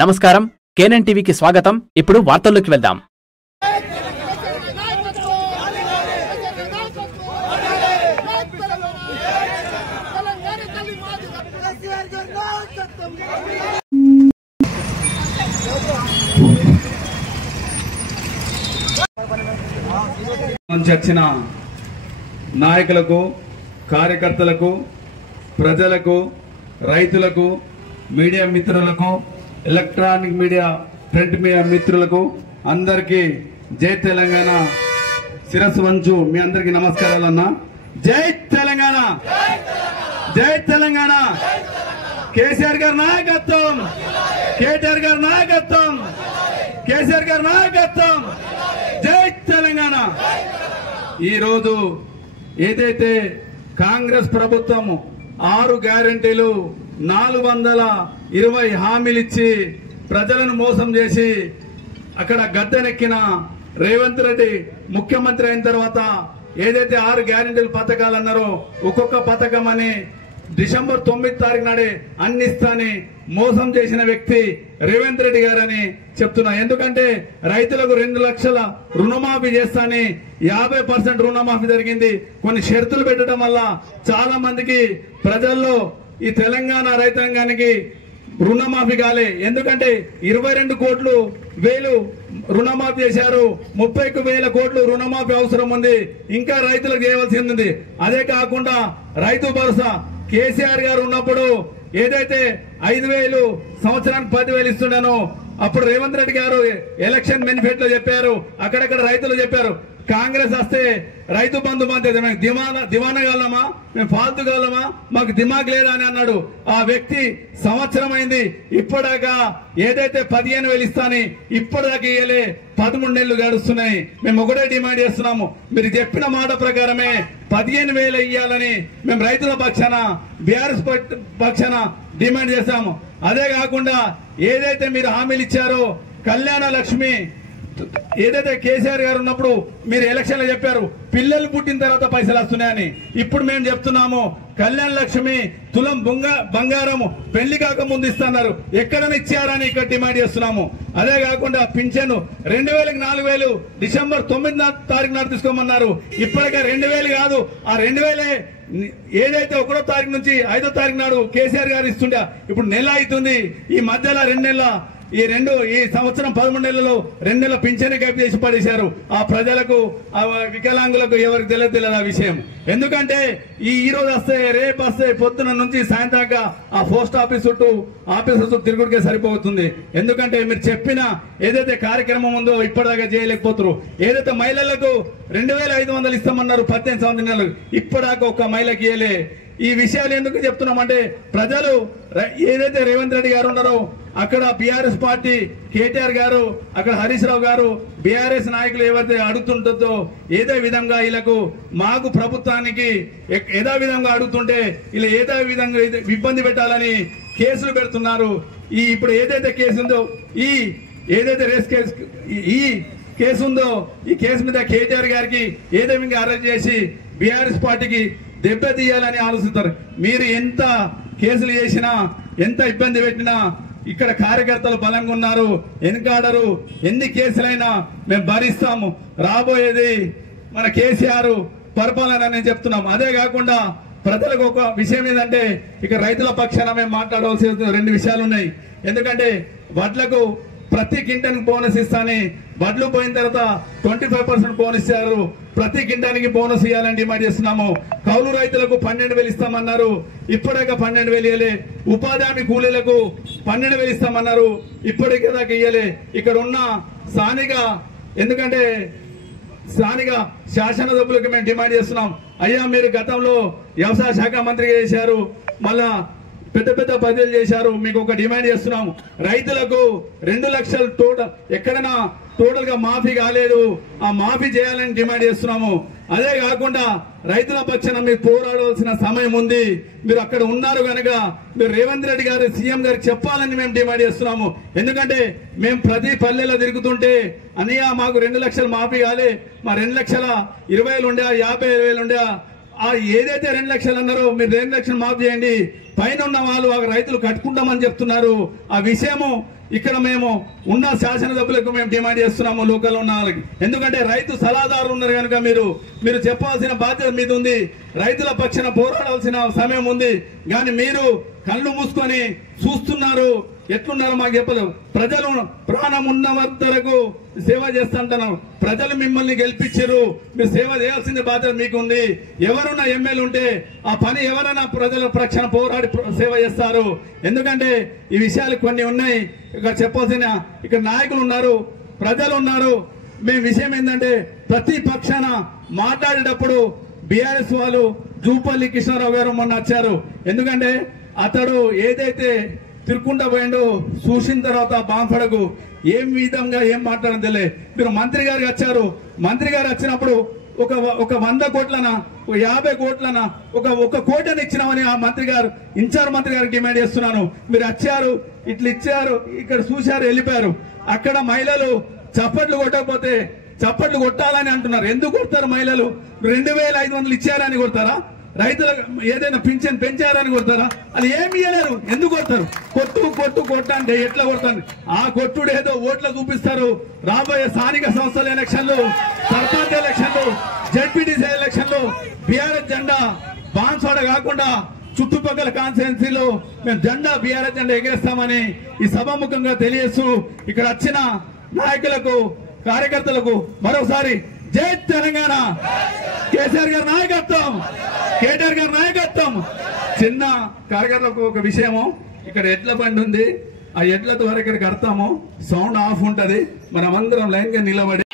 నమస్కారం, కేఎన్ఎన్ టీవీకి స్వాగతం. ఇప్పుడు వార్తల్లోకి వెళ్దాం. వచ్చిన నాయకులకు, కార్యకర్తలకు, ప్రజలకు, రైతులకు, మీడియా మిత్రులకు, ఎలక్ట్రానిక్ మీడియా, ప్రింట్ మీడియా మిత్రులకు అందరికీ జై తెలంగాణ. శిరస్సు వంచు మీ అందరికీ నమస్కారాలు అన్న. జై తెలంగాణ, జై తెలంగాణ. కేసీఆర్ గారి నాయకత్వం, కేటీఆర్ గారి నాయకత్వం, కేసీఆర్ గారి నాయకత్వం. జై తెలంగాణ. ఈరోజు ఏదైతే కాంగ్రెస్ ప్రభుత్వం 6 గ్యారెంటీలు 420 హామీలు ఇచ్చి ప్రజలను మోసం చేసి అక్కడ గద్దెనెక్కిన రేవంత్ రెడ్డి ముఖ్యమంత్రి అయిన తర్వాత ఏదైతే 6 గ్యారెంటీలు పథకాలు అన్నారో ఒక్కొక్క పథకం అని డిసెంబర్ 9 తారీఖు నాడే అన్నిస్తాని మోసం చేసిన వ్యక్తి రేవంత్ రెడ్డి గారని చెప్తున్నా. ఎందుకంటే రైతులకు 2 లక్షల రుణమాఫీ చేస్తాని 50% రుణమాఫీ జరిగింది. కొన్ని షరతులు పెట్టడం వల్ల చాలా మందికి ప్రజల్లో ఈ తెలంగాణ రైతాంగానికి రుణమాఫీ కాలే. ఎందుకంటే 22 కోట్లు రుణమాఫీ చేశారు. 31,000 కోట్లు రుణమాఫీ అవసరం ఉంది. ఇంకా రైతులకు చేయవలసింది ఉంది. అదే కాకుండా రైతు భరోసా కేసీఆర్ గారు ఉన్నప్పుడు ఏదైతే 5,000 సంవత్సరానికి 10,000 ఇస్తున్నానో అప్పుడు రేవంత్ రెడ్డి గారు ఎలక్షన్ మేనిఫెస్టోలో చెప్పారు. అక్కడక్కడ రైతులు చెప్పారు కాంగ్రెస్ వస్తే రైతు బంధు బంధు దివానగలమా, మేము ఫాల్తుగలమా, మాకు దిమాగ్ లేదా అని అన్నాడు. ఆ వ్యక్తి సంవత్సరం అయింది, ఇప్పటిదాకా ఏదైతే 15,000 ఇస్తాని ఇప్పటిదాకా ఇయ్యలే. 13 నెలలు గడుస్తున్నాయి. మేము ఒకటే డిమాండ్ చేస్తున్నాము, మీరు చెప్పిన మాట ప్రకారమే 15,000 ఇయ్యాలని మేము రైతుల పక్షాన, బీఆర్ఎస్ పక్షాన డిమాండ్ చేస్తాము. అదే కాకుండా ఏదైతే మీరు హామీలు ఇచ్చారో కళ్యాణ లక్ష్మి, ఏదైతే కేసీఆర్ గారు ఉన్నప్పుడు మీరు ఎలక్షన్ లో చెప్పారు పిల్లలు పుట్టిన తర్వాత పైసలు వస్తున్నాయని. ఇప్పుడు మేము చెప్తున్నాము కళ్యాణ లక్ష్మి తులం బంగారం పెళ్లి కాక ముందు ఇస్తున్నారు, ఎక్కడైనా ఇచ్చారని ఇక్కడ డిమాండ్ చేస్తున్నాము. అదే కాకుండా పింఛను 2,000కి 4,000 డిసెంబర్ 9 తారీఖు నాడు తీసుకోమన్నారు. ఇప్పటికే 2,000 కాదు, ఆ 2,000 ఏదైతే 1వ తారీఖు నుంచి 5వ తారీఖు నాడు కేసీఆర్ గారు ఇస్తుండే ఇప్పుడు నెల అవుతుంది. ఈ మధ్యలో 2 నెలల ఈ సంవత్సరం 13 నెలల్లో 2 నెలల పింఛను గైపు చేసి పడేశారు. ఆ ప్రజలకు, ఆ వికలాంగులకు ఎవరికి తెలియదు ఆ విషయం. ఎందుకంటే ఈ రోజు వస్తే రేపు వస్తే పొద్దున నుంచి సాయంత్రంగా ఆ పోస్ట్ ఆఫీస్ చుట్టూ తిరుగుడికే సరిపోతుంది. ఎందుకంటే మీరు చెప్పిన ఏదైతే కార్యక్రమం ఉందో ఇప్పటిదాకా చేయలేకపోతారు. ఏదైతే మహిళలకు 2,500 ఇస్తామన్నారు 18 సంవత్సరాలు, ఇప్పటిదాకా ఒక్క మహిళకి ఇయ్యలే. ఈ విషయాలు ఎందుకు చెప్తున్నామంటే ప్రజలు ఏదైతే రేవంత్ రెడ్డి గారు ఉన్నారో అక్కడ బీఆర్ఎస్ పార్టీ కేటీఆర్ గారు, అక్కడ హరీష్ రావు గారు, బీఆర్ఎస్ నాయకులు ఏవైతే అడుగుతుంటుందో ఏదో విధంగా వీళ్ళకు మాకు ప్రభుత్వానికి ఏదో విధంగా అడుగుతుంటే ఇలా ఏదో విధంగా ఇబ్బంది పెట్టాలని కేసులు పెడుతున్నారు. ఇప్పుడు ఏదైతే కేసు ఉందో ఏదైతే రేస్ కేసు ఈ కేసు ఉందో ఈ కేసు మీద కేటీఆర్ గారికి ఏదో విధంగా అరెస్ట్ చేసి బీఆర్ఎస్ పార్టీకి దెబ్బతీయాలని ఆలోచిస్తారు. మీరు ఎంత కేసులు చేసినా, ఎంత ఇబ్బంది పెట్టినా ఇక్కడ కార్యకర్తలు బలంగా ఉన్నారు, వెనుకాడరు. ఎన్ని కేసులైనా మేము భరిస్తాము. రాబోయేది మన కేసీఆర్ పరిపాలన నేను చెప్తున్నాం. అదే కాకుండా ప్రజలకు ఒక విషయం ఏంటంటే ఇక్కడ రైతుల పక్షాన మేము మాట్లాడవలసిన 2 విషయాలు ఉన్నాయి. ఎందుకంటే వడ్లకు ప్రతి కింటానికి బోనస్ ఇస్తాని వడ్లు పోయిన తర్వాత 25% బోనస్ ఇచ్చారు. ప్రతి కింటానికి బోనస్ ఇవ్వాలని డిమాండ్ చేస్తున్నాము. కౌలు రైతులకు 12,000 ఇస్తామన్నారు, ఇప్పటికే 12,000 ఇవ్వలే. ఉపాధి హామీ కూలీలకు 12,000 ఇస్తామన్నారు, ఇప్పటికే దాకా ఇవ్వలే. ఇక్కడ ఉన్న ఎందుకంటే స్థానిక శాసనసభ్యులకు మేము డిమాండ్ చేస్తున్నాం. అయ్యా మీరు గతంలో వ్యవసాయ శాఖ మంత్రిగా చేశారు, మళ్ళా పెద్ద పదవులు చేశారు. మీకు ఒక డిమాండ్ చేస్తున్నాము, రైతులకు 2 లక్షలు ఎక్కడైనా టోటల్ గా మాఫీ కాలేదు, ఆ మాఫీ చేయాలని డిమాండ్ చేస్తున్నాము. అదే కాకుండా రైతుల పక్షాన మీరు పోరాడవలసిన సమయం ఉంది. మీరు అక్కడ ఉన్నారు కనుక మీరు రేవంత్ రెడ్డి గారు సీఎం గారికి చెప్పాలని మేము డిమాండ్ చేస్తున్నాము. ఎందుకంటే మేము ప్రతి పల్లెలో తిరుగుతుంటే అన్నయ్య మాకు 2 లక్షలు మాఫీ కాలే, మా 2,20,000 ఉండే 50,000 ఉండే ఏదైతే 2 లక్షలు అన్నారో మీరు 2 లక్షలు మాఫ్ చేయండి. పైన ఉన్న వాళ్ళు రైతులు కట్టుకుంటామని చెప్తున్నారు. ఆ విషయము ఇక్కడ మేము ఉన్న శాసనసభ్యులకు మేము డిమాండ్ చేస్తున్నాము, లోకల్ ఉన్న వాళ్ళకి. ఎందుకంటే రైతు సలహాదారులు ఉన్నారు కనుక మీరు చెప్పాల్సిన బాధ్యత మీద ఉంది. రైతుల పక్షాన పోరాడాల్సిన సమయం ఉంది. కానీ మీరు కళ్ళు మూసుకొని చూస్తున్నారు. ఎట్లున్నారో మాకు చెప్పలేవు. ప్రజలు ప్రాణం ఉన్న వరకు సేవ చేస్తుంటున్నారు. ప్రజలు మిమ్మల్ని గెలిపించారు. మీరు సేవ చేయాల్సిన బాధ్యత మీకు ఉంది. ఎవరున్నా ఎమ్మెల్యే ఉంటే ఆ పని ఎవరైనా ప్రజల పక్షాన పోరాడి సేవ చేస్తారు. ఎందుకంటే ఈ విషయాలు కొన్ని ఉన్నాయి. ఇక్కడ చెప్పాల్సిన ఇక్కడ నాయకులు ఉన్నారు, ప్రజలు ఉన్నారు. మేము విషయం ఏంటంటే ప్రతి పక్షాన మాట్లాడేటప్పుడు బీఆర్ఎస్ వాళ్ళు జూపల్లి కృష్ణారావు గారు మొన్న వచ్చారు. ఎందుకంటే అతడు ఏదైతే తిరుక్కుంటా పోయిండు చూసిన తర్వాత బాంఫడకు ఏం విధంగా ఏం మాట్లాడడం తెలియదు. మీరు మంత్రి గారికి వచ్చారు. మంత్రి గారు వచ్చినప్పుడు ఒక 100 కోట్లన 50 కోట్లన ఒక కోటని ఇచ్చినామని ఆ మంత్రి గారు ఇన్ఛార్జ్ మంత్రి గారికి డిమాండ్ చేస్తున్నాను. మీరు వచ్చారు, ఇట్లా ఇచ్చారు, ఇక్కడ చూశారు, వెళ్ళిపోయారు. అక్కడ మహిళలు చప్పట్లు కొట్టకపోతే చప్పట్లు కొట్టాలని అంటున్నారు. ఎందుకు కొడతారు మహిళలు? 2500 ఇచ్చారని కొడతారా? రైతులకు ఏదైనా పింఛన్ పెంచారని కొడతారా? అది ఏమి ఇవ్వలేరు. ఎందుకు కొడతారు? కొట్టు అంటే ఎట్లా కొడతారు? ఆ కొట్టుడు ఏదో ఓట్ల చూపిస్తారు. రాబోయే స్థానిక సంస్థల ఎలక్షన్లు, సర్పంచ్ ఎలక్షన్లు, జడ్పీటీసీ ఎలక్షన్లు బీఆర్ఎస్ జెండా బాన్స్వాడ కాకుండా చుట్టుపక్కల కాన్స్టిట్యున్సీలో మేము జెండా బీఆర్ఎస్ జెండా ఎగరేస్తామని ఈ సభాముఖంగా తెలియజేస్తూ ఇక్కడ వచ్చిన నాయకులకు, కార్యకర్తలకు మరోసారి జై తెలంగాణ. కేసీఆర్ గారి నాయకత్వం, కేటీఆర్ గారి నాయకత్వం. చిన్న కార్యకర్తలకు ఒక విషయము, ఇక్కడ ఎడ్ల బండి ఉంది. ఆ ఎడ్ల ద్వారా ఇక్కడికి కడతాము. సౌండ్ ఆఫ్ ఉంటది. మనమందరం లైన్ గా నిలబడి